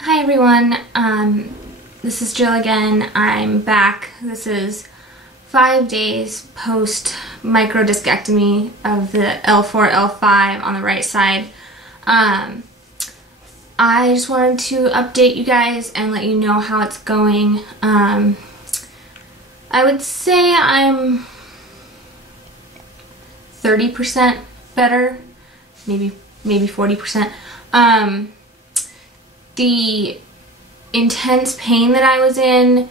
Hi everyone, this is Jill again. I'm back. This is 5 days post microdiscectomy of the L4, L5 on the right side. I just wanted to update you guys and let you know how it's going. I would say I'm 30% better, maybe 40%. The intense pain that I was in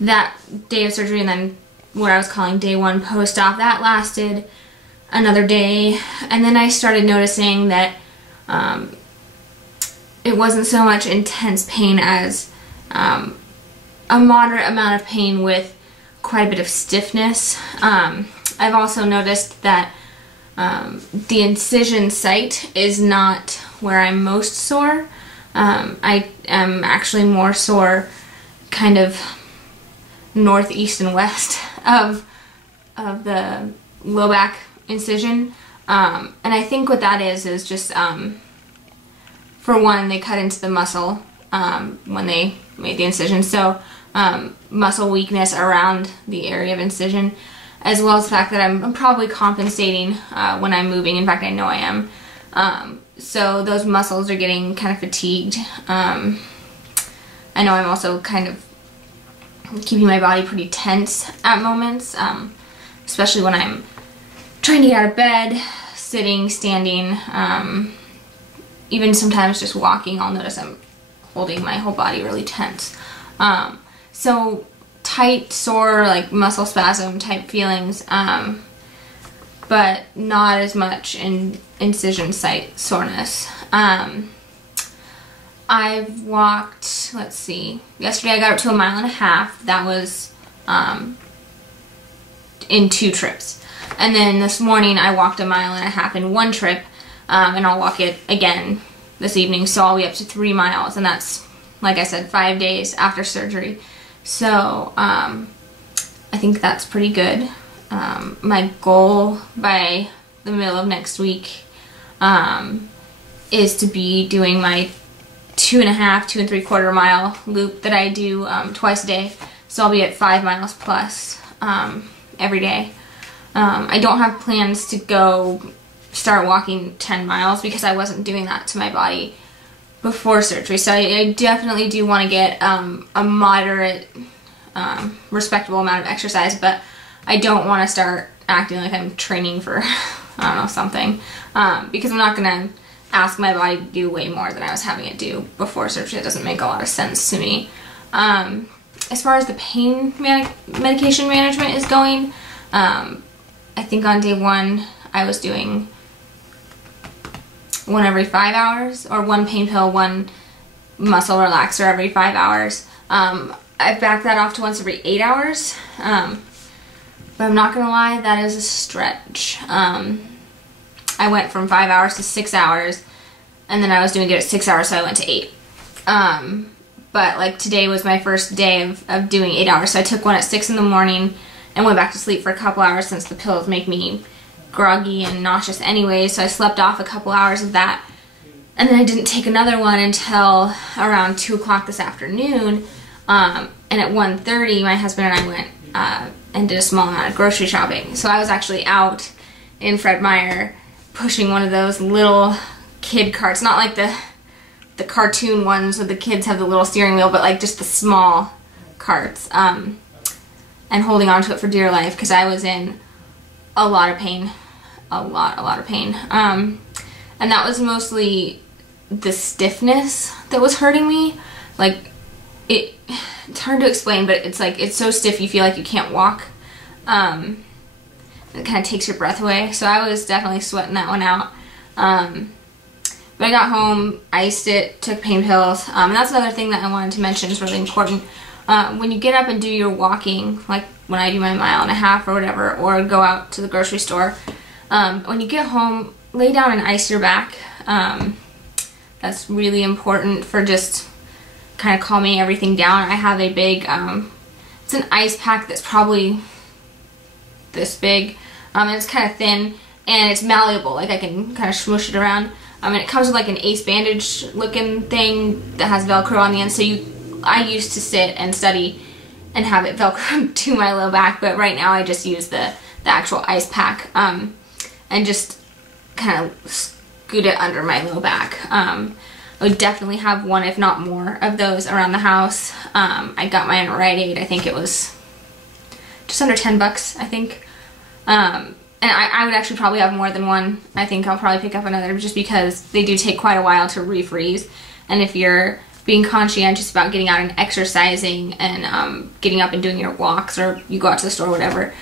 that day of surgery and then what I was calling day one post-op, that lasted another day, and then I started noticing that it wasn't so much intense pain as a moderate amount of pain with quite a bit of stiffness. I've also noticed that the incision site is not where I'm most sore. I am actually more sore kind of northeast and west of the low back incision. And I think what that is just, for one, they cut into the muscle when they made the incision. So muscle weakness around the area of incision, as well as the fact that I'm probably compensating when I'm moving. In fact, I know I am. So those muscles are getting kind of fatigued. I know I'm also kind of keeping my body pretty tense at moments, especially when I'm trying to get out of bed, sitting, standing, even sometimes just walking. I'll notice I'm holding my whole body really tense. So tight, sore, like muscle spasm type feelings, but not as much in incision site soreness. I've walked, let's see, yesterday I got up to 1.5 miles. That was in 2 trips. And then this morning I walked 1.5 miles in 1 trip, and I'll walk it again this evening, so I'll be up to 3 miles, and that's, like I said, 5 days after surgery. So I think that's pretty good. My goal by the middle of next week is to be doing my 2.5, 2 3/4 mile loop that I do twice a day. So I'll be at 5 miles plus every day. I don't have plans to go start walking 10 miles because I wasn't doing that to my body before surgery. So I definitely do want to get a moderate, respectable amount of exercise, but I don't want to start acting like I'm training for, I don't know, something, because I'm not going to ask my body to do way more than I was having it do before surgery. It doesn't make a lot of sense to me. As far as the pain medication management is going, I think on day 1 I was doing 1 every 5 hours, or 1 pain pill, 1 muscle relaxer every 5 hours. I backed that off to once every 8 hours. But I'm not gonna lie, that is a stretch. I went from 5 hours to 6 hours, and then I was doing good at 6 hours, so I went to 8. But like today was my first day of doing 8 hours, so I took one at 6 in the morning and went back to sleep for a couple hours since the pills make me groggy and nauseous anyway, so I slept off a couple hours of that. And then I didn't take another one until around 2 o'clock this afternoon, and at 1:30 my husband and I went and did a small amount of grocery shopping. So I was actually out in Fred Meyer pushing one of those little kid carts, not like the cartoon ones where the kids have the little steering wheel, but like just the small carts, and holding on to it for dear life because I was in a lot of pain, a lot of pain. And that was mostly the stiffness that was hurting me. Like, it's hard to explain, but it's like, it's so stiff you feel like you can't walk. It kind of takes your breath away. So I was definitely sweating that one out. But I got home, iced it, took pain pills. And that's another thing that I wanted to mention is really important. When you get up and do your walking, like when I do my 1.5 miles or whatever, or go out to the grocery store, when you get home, lay down and ice your back. That's really important for just kind of calming everything down. I have a big, it's an ice pack that's probably this big, and it's kind of thin, and it's malleable, like I can kind of smush it around. And it comes with like an ace bandage looking thing that has Velcro on the end. So I used to sit and study and have it Velcro to my low back, but right now I just use the actual ice pack and just kind of scoot it under my low back. I would definitely have one, if not more, of those around the house. I got mine at Rite Aid. I think it was just under 10 bucks, I think. And I would actually probably have more than one. I think I'll probably pick up another just because they do take quite a while to refreeze. And if you're being conscientious about getting out and exercising and getting up and doing your walks, or you go out to the store or whatever,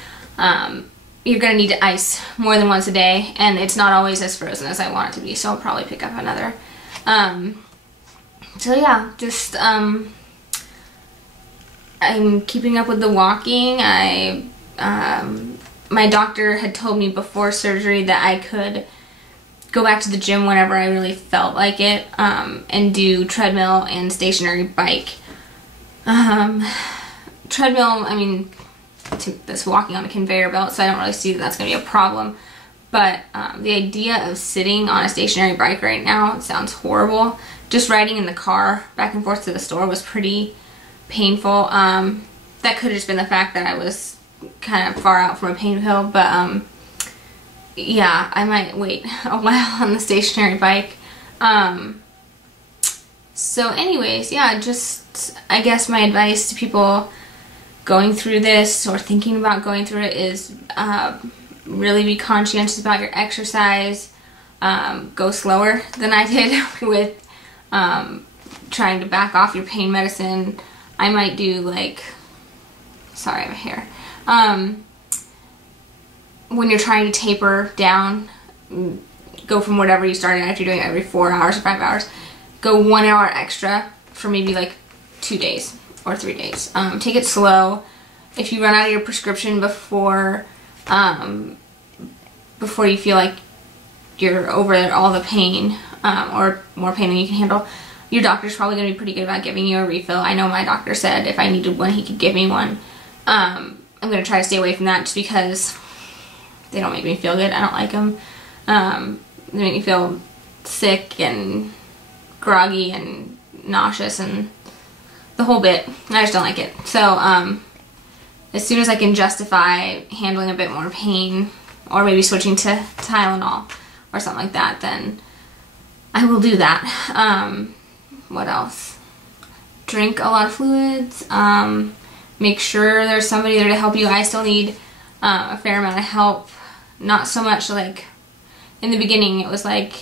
you're going to need to ice more than once a day. And it's not always as frozen as I want it to be, so I'll probably pick up another. So yeah, just I'm keeping up with the walking. My doctor had told me before surgery that I could go back to the gym whenever I really felt like it, and do treadmill and stationary bike. Treadmill, I mean, that's walking on a conveyor belt, so I don't really see that that's going to be a problem. But the idea of sitting on a stationary bike right now sounds horrible. Just riding in the car back and forth to the store was pretty painful. That could have just been the fact that I was kind of far out from a pain pill, but yeah, I might wait a while on the stationary bike. So anyways, yeah, just I guess my advice to people going through this or thinking about going through it is really be conscientious about your exercise. Go slower than I did with trying to back off your pain medicine. I might do like, sorry, I have hair. When you're trying to taper down, go from whatever you started at, if you're doing it every 4 hours or 5 hours, go 1 hour extra for maybe like 2 days or 3 days. Take it slow. If you run out of your prescription before you feel like you're over all the pain, or more pain than you can handle, your doctor's probably going to be pretty good about giving you a refill. I know my doctor said if I needed one, he could give me one. I'm going to try to stay away from that just because they don't make me feel good. I don't like them. They make me feel sick and groggy and nauseous and the whole bit. I just don't like it. So as soon as I can justify handling a bit more pain, or maybe switching to Tylenol or something like that, then I will do that. What else? Drink a lot of fluids. Make sure there's somebody there to help you. I still need a fair amount of help. Not so much like in the beginning it was like,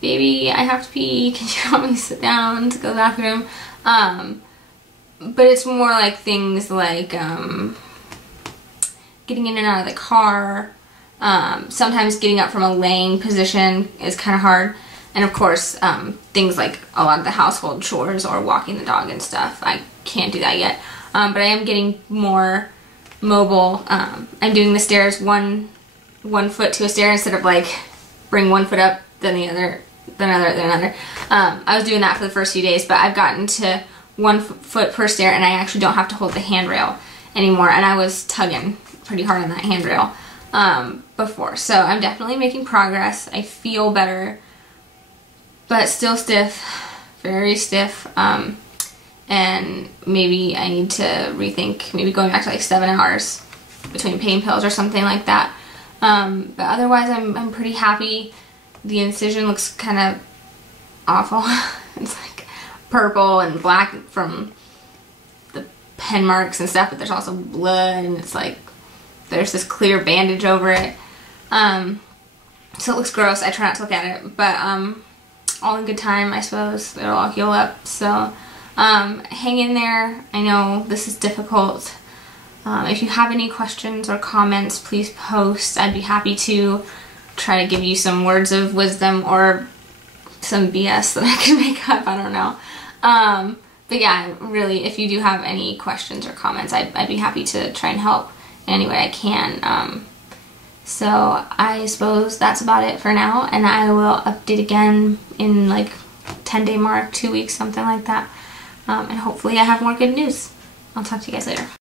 baby, I have to pee, can you help me sit down to go to the bathroom? But it's more like things like getting in and out of the car. Sometimes getting up from a laying position is kind of hard. And of course, things like a lot of the household chores or walking the dog and stuff. I can't do that yet. But I am getting more mobile. I'm doing the stairs one foot to a stair instead of like bring one foot up, then the other, then another. I was doing that for the first few days, but I've gotten to 1 foot per stair, and I actually don't have to hold the handrail anymore. And I was tugging pretty hard on that handrail before. So I'm definitely making progress. I feel better, but still stiff, very stiff. And maybe I need to rethink maybe going back to like 7 hours between pain pills or something like that. But otherwise I'm pretty happy. The incision looks kind of awful. It's like purple and black from the pen marks and stuff, but there's also blood, and it's like there's this clear bandage over it. So it looks gross. I try not to look at it, but all in good time, I suppose. It'll all heal up. So hang in there. I know this is difficult. If you have any questions or comments, please post. I'd be happy to try to give you some words of wisdom or some BS that I can make up. I don't know. But yeah, really, if you do have any questions or comments, I'd be happy to try and help in any way I can. So I suppose that's about it for now, and I will update again in like 10-day mark, 2 weeks, something like that. And hopefully I have more good news. I'll talk to you guys later.